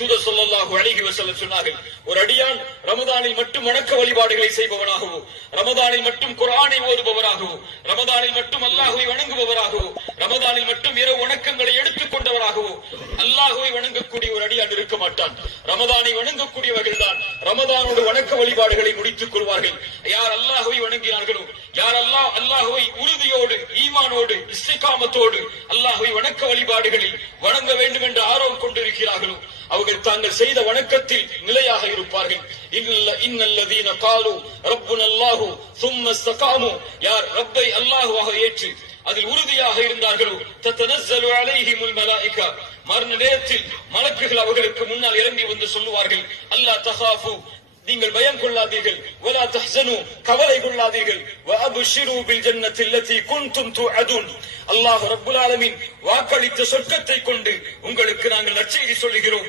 தூதர் ஸல்லல்லாஹு அலைஹி வஸல்லம் சொன்னார்கள், ஒரு அடியான் ரமதானில் மட்டும் வணக்க வழிபாடுகளை செய்பவனாகவோ, ரமதானில் மட்டும் குர்ஆனை ஓதுபவராகவோ, ரமதானில் மட்டும் அல்லாஹ்வை வணங்குபவராகவோ, ரமதானில் மட்டும் இரவு வணக்கங்களை எடுத்துக் கொண்டவராகவோ அல்லாஹ்வை வணங்கக்கூடிய ஒரு அடியான் இருக்க மாட்டான். ரமதானை வணங்கக்கூடியவர்கள் தான் ரமதானோடு வணக்க வழிபாடுகளை முடித்துக் கொள்வார்கள். யார் அல்லாஹ்வை வணங்கினார்களோ, யார் அல்லாஹ்வை உறுதியோடு ஈமானோடு இஸ்திகாமத்தோடு அல்லாஹ்வை வணக்க வழிபாடுகளில் வணங்க வேண்டும் என்று ஆர்வம் கொண்டிருக்கிறார்களோ அவர்கள் தாங்கள் செய்த வணக்கத்தில் நிலையாக இருப்பார்கள். இன்னல்லதீன காலு ரப்புனல்லாஹு சும்ம இஸ்தகாமு, யார் ரப்பை அல்லாஹ்வாக ஏற்று அதில் உறுதியாக இருந்தார்களோ தத்தனஸ்ஸலு அலைஹிமுல் மலாயிகா, மரண நேரத்தில் மலக்குகள் அவர்களுக்கு முன்னால் இறங்கி வந்து சொல்லுவார்கள், அல்லா தஹாஃபு, நீங்கள் பயம் கொள்ளாதீர்கள், வலா தஹ்ஸனு, கவலை கொள்ளாதீர்கள், வஅப்ஷிரு பில் ஜன்னத்தி அல்லதி குன்தும் துஅதுன், அல்லாஹ் ரப்புல் ஆலமீன் வாக்களித்த சொர்க்கத்தை கொண்டு உங்களுக்கு நாங்கள் நற்செய்தி சொல்லுகிறோம்.